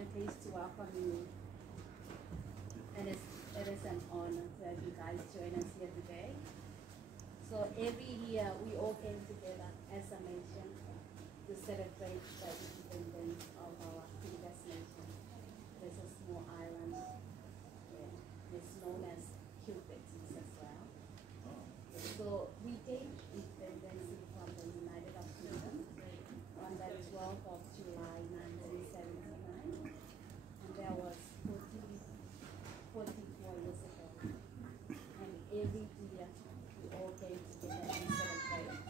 am pleased to welcome you. And it is an honor to have you guys join us here today. So every year we all came together as a nation to celebrate the independence of our biggest nation. It is a small island. It's known as Cupid's as well. So we gained independence from the United Kingdom on the 12th of July 1979, and that was 44 years ago. And every year we all came together and celebrate.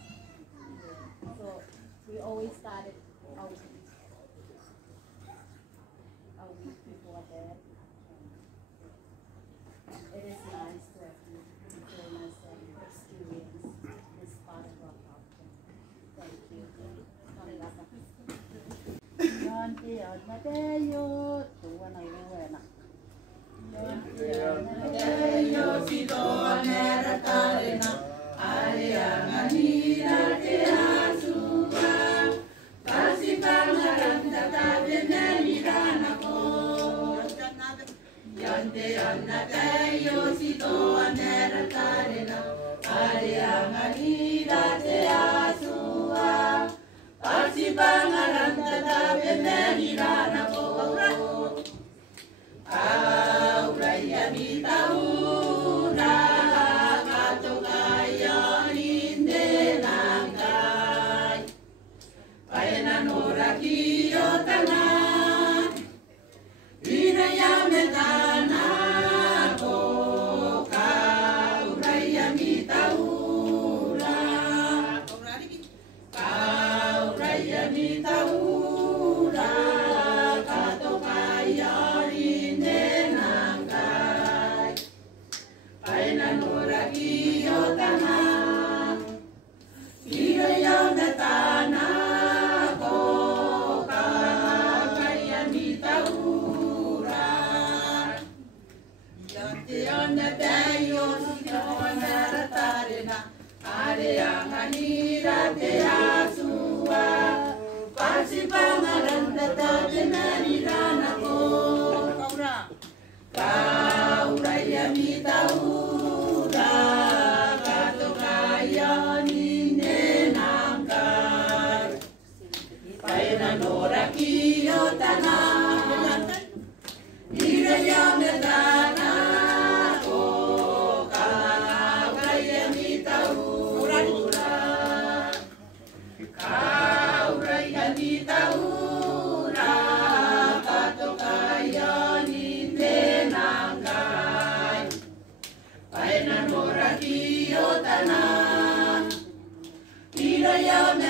So we always started a week before that. It is nice to have you join us and experience this part of our culture. Thank you. Ira